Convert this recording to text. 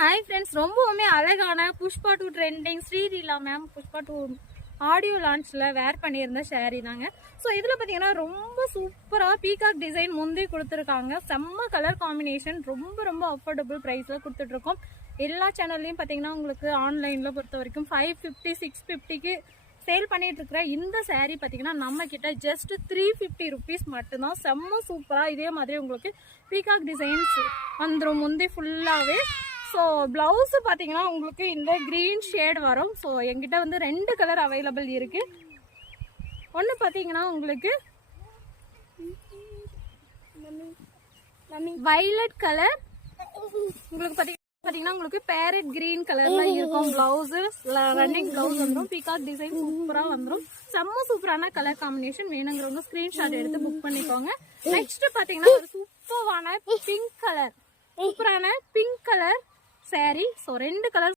Hi friends, ரொம்பவுமே அழகான Pushpa 2 trending Sreeleela ma'am Pushpa 2 audio லான்ச்சில் வேர் பண்ணியிருந்த ஷேரி தாங்க. ஸோ இதில் பார்த்தீங்கன்னா ரொம்ப சூப்பராக பீகாக் டிசைன் முந்தி கொடுத்துருக்காங்க. செம்ம கலர் காம்பினேஷன், ரொம்ப ரொம்ப அஃபோர்டபுள் ப்ரைஸில் கொடுத்துட்ருக்கோம். எல்லா சேனல்லையும் பார்த்தீங்கன்னா உங்களுக்கு ஆன்லைனில் பொறுத்த வரைக்கும் 550 650க்கு சேல் பண்ணிட்டு இருக்கிற இந்த சாரீ பார்த்தீங்கன்னா நம்ம கிட்ட ஜஸ்ட் 350 ருபீஸ் மட்டும்தான். செம்ம சூப்பராக இதே மாதிரி உங்களுக்கு பீகாக் டிசைன்ஸ் வந்துடும் முந்தி ஃபுல்லாகவே. ஸோ ப்ளவுஸு பார்த்தீங்கன்னா உங்களுக்கு இந்த க்ரீன் ஷேட் வரும். ஸோ எங்கிட்ட வந்து 2 கலர் அவைலபிள் இருக்குது. ஒன்று பார்த்தீங்கன்னா உங்களுக்கு வைலட் கலர், உங்களுக்கு பார்த்தீங்கன்னா உங்களுக்கு பேரட் கிரீன் கலர்ல இருக்கும். பிளவுஸு ரன்னிங் பிளவுஸ் வந்துடும். பீகாக் டிசைன் சூப்பராக வந்துடும். செம்ம சூப்பரான கலர் காம்பினேஷன். வேணுங்கிறவங்க ஸ்க்ரீன்ஷாட் எடுத்து புக் பண்ணிக்கோங்க. நெக்ஸ்ட் பார்த்தீங்கன்னா ஒரு சூப்பரான பிங்க் கலர், சூப்பரான pink colour sorry. So 2 colour